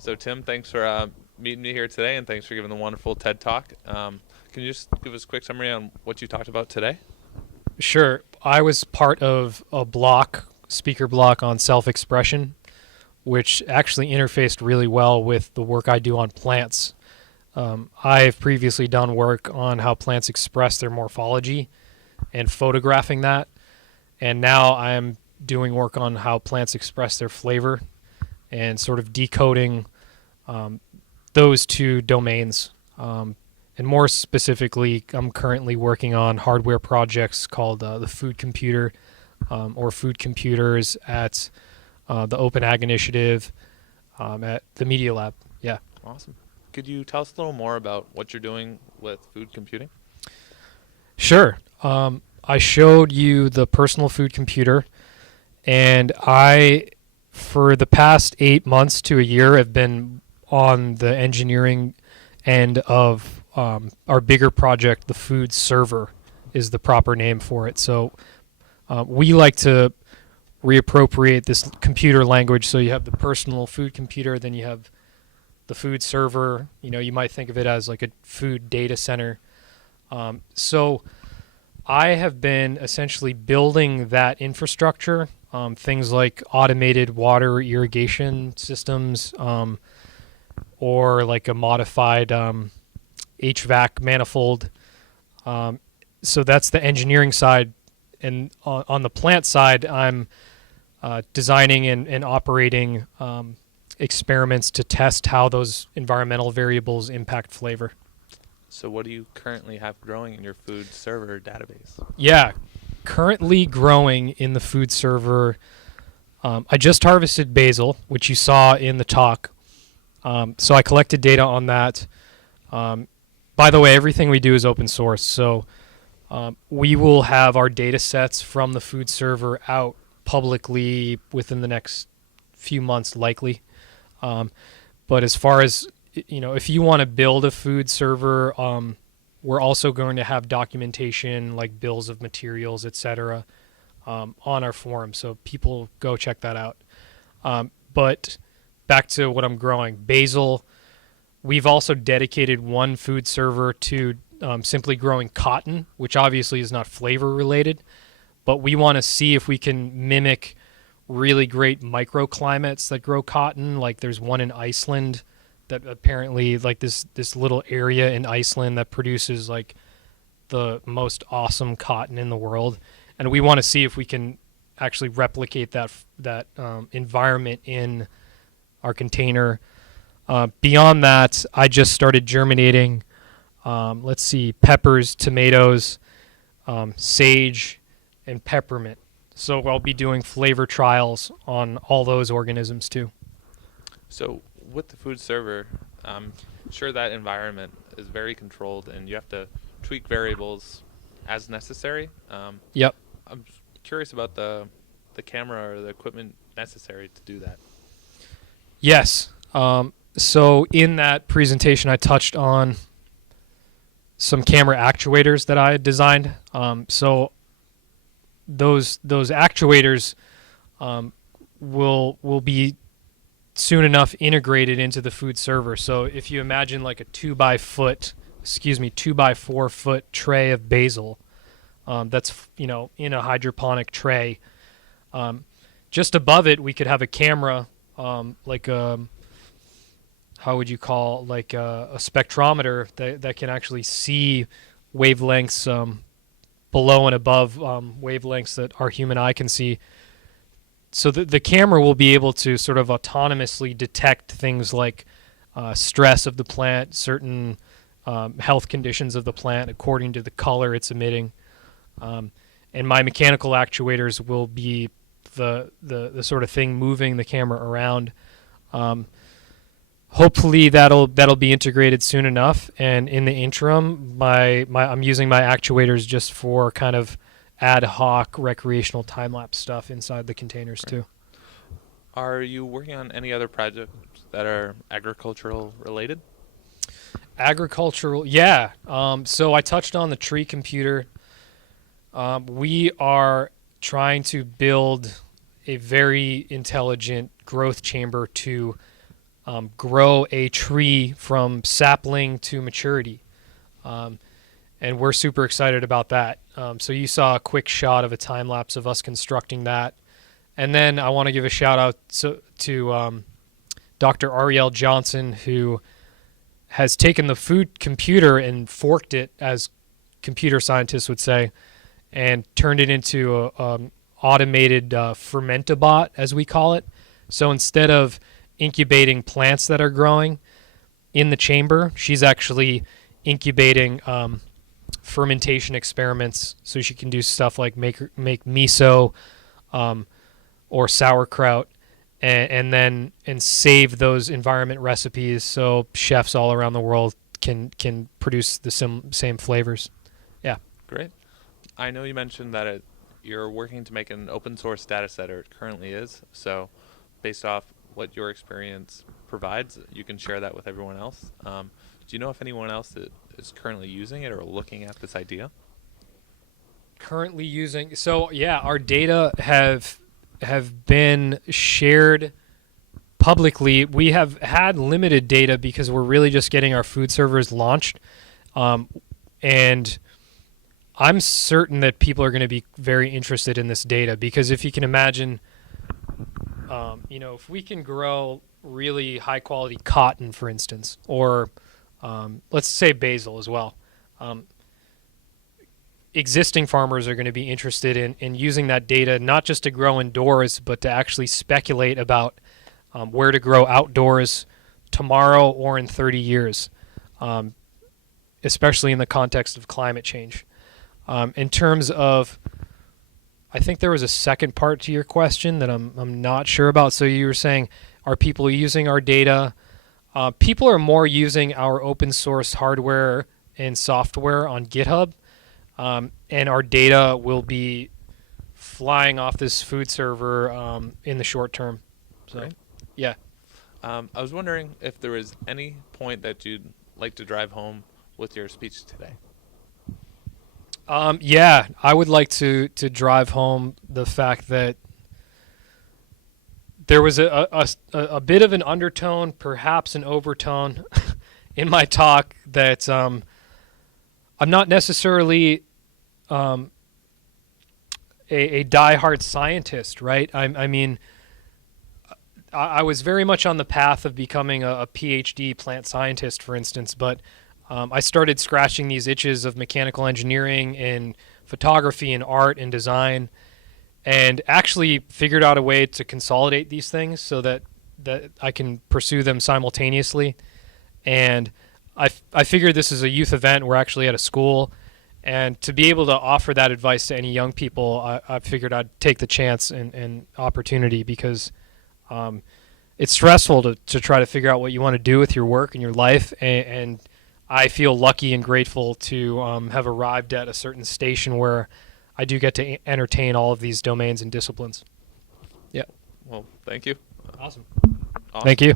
So Tim, thanks for meeting me here today, and thanks for giving the wonderful TED Talk. Can you just give us a quick summary on what you talked about today? Sure. I was part of a speaker block on self-expression, which actually interfaced really well with the work I do on plants. I've previously done work on how plants express their morphology and photographing that, and now I am doing work on how plants express their flavor and sort of decoding um, those two domains. And more specifically, I'm currently working on hardware projects called the Food Computer or Food Computers at the Open Ag Initiative at the Media Lab. Yeah. Awesome. Could you tell us a little more about what you're doing with food computing? Sure. I showed you the personal food computer, and for the past 8 months to a year, have been on the engineering end of our bigger project. The food server is the proper name for it. So we like to reappropriate this computer language. So you have the personal food computer, then you have the food server. You might think of it as like a food data center. So I have been essentially building that infrastructure, things like automated water irrigation systems, or like a modified HVAC manifold. So that's the engineering side. And on the plant side, I'm designing and operating experiments to test how those environmental variables impact flavor. So what do you currently have growing in your food server database? Yeah, currently growing in the food server. I just harvested basil, which you saw in the talk. So I collected data on that. By the way, everything we do is open source. So we will have our data sets from the food server out publicly within the next few months, likely. But as far as, if you want to build a food server, we're also going to have documentation like bills of materials, etc., on our forum. So people go check that out. But back to what I'm growing. Basil, we've also dedicated one food server to simply growing cotton, which obviously is not flavor related, but we want to see if we can mimic really great microclimates that grow cotton. Like there's one in Iceland that apparently, like this little area in Iceland that produces like the most awesome cotton in the world, and we want to see if we can actually replicate that environment in our container. Beyond that, I just started germinating. Let's see, peppers, tomatoes, sage, and peppermint. So I'll be doing flavor trials on all those organisms too. So with the food server, I'm sure that environment is very controlled, and you have to tweak variables as necessary. Yep. I'm curious about the camera or the equipment necessary to do that. Yes. So in that presentation, I touched on some camera actuators that I had designed. So those actuators will be soon enough integrated into the food server. So if you imagine like a 2x4 foot tray of basil, that's in a hydroponic tray. Just above it, we could have a camera, like a how would you call, like a spectrometer that can actually see wavelengths below and above wavelengths that our human eye can see. So the camera will be able to sort of autonomously detect things like stress of the plant, certain health conditions of the plant according to the color it's emitting. And my mechanical actuators will be the sort of thing moving the camera around. Hopefully that'll be integrated soon enough. And in the interim, I'm using my actuators just for kind of ad hoc recreational time-lapse stuff inside the containers too. Are you working on any other projects that are agricultural related? Agricultural, yeah. So I touched on the tree computer. We are trying to build a very intelligent growth chamber to grow a tree from sapling to maturity. And we're super excited about that. So you saw a quick shot of a time lapse of us constructing that. And then I want to give a shout out to Dr. Ariel Johnson, who has taken the food computer and forked it, as computer scientists would say, and turned it into a automated fermentabot, as we call it. So instead of incubating plants that are growing in the chamber, she's actually incubating fermentation experiments, so she can do stuff like make miso or sauerkraut, and save those environment recipes so chefs all around the world can produce the same flavors. Yeah. Great. I know you mentioned that you're working to make an open source data set, or it currently is. So based off what your experience provides, you can share that with everyone else. Do you know if anyone else is currently using it or looking at this idea? Currently using, so yeah, our data have been shared publicly. We have had limited data because we're really just getting our food servers launched, and I'm certain that people are going to be very interested in this data, because if you can imagine, if we can grow really high quality cotton, for instance, or let's say basil as well, existing farmers are going to be interested in using that data, not just to grow indoors, but to actually speculate about where to grow outdoors tomorrow or in 30 years, especially in the context of climate change. In terms of, I think there was a second part to your question that I'm not sure about. So you were saying, are people using our data? People are more using our open source hardware and software on GitHub. And our data will be flying off this food server in the short term. So, right. Yeah. I was wondering if there was any point that you'd like to drive home with your speech today. Yeah, I would like to drive home the fact that there was a bit of an undertone, perhaps an overtone, in my talk that I'm not necessarily a diehard scientist, right? I mean, I was very much on the path of becoming a PhD plant scientist, for instance, but I started scratching these itches of mechanical engineering and photography and art and design, and actually figured out a way to consolidate these things so that I can pursue them simultaneously. And I figured this is a youth event. We're actually at a school. And to be able to offer that advice to any young people, I figured I'd take the chance and opportunity, because it's stressful to try to figure out what you want to do with your work and your life. And I feel lucky and grateful to have arrived at a certain station where I do get to entertain all of these domains and disciplines. Yeah. Well, thank you. Awesome. Awesome. Thank you.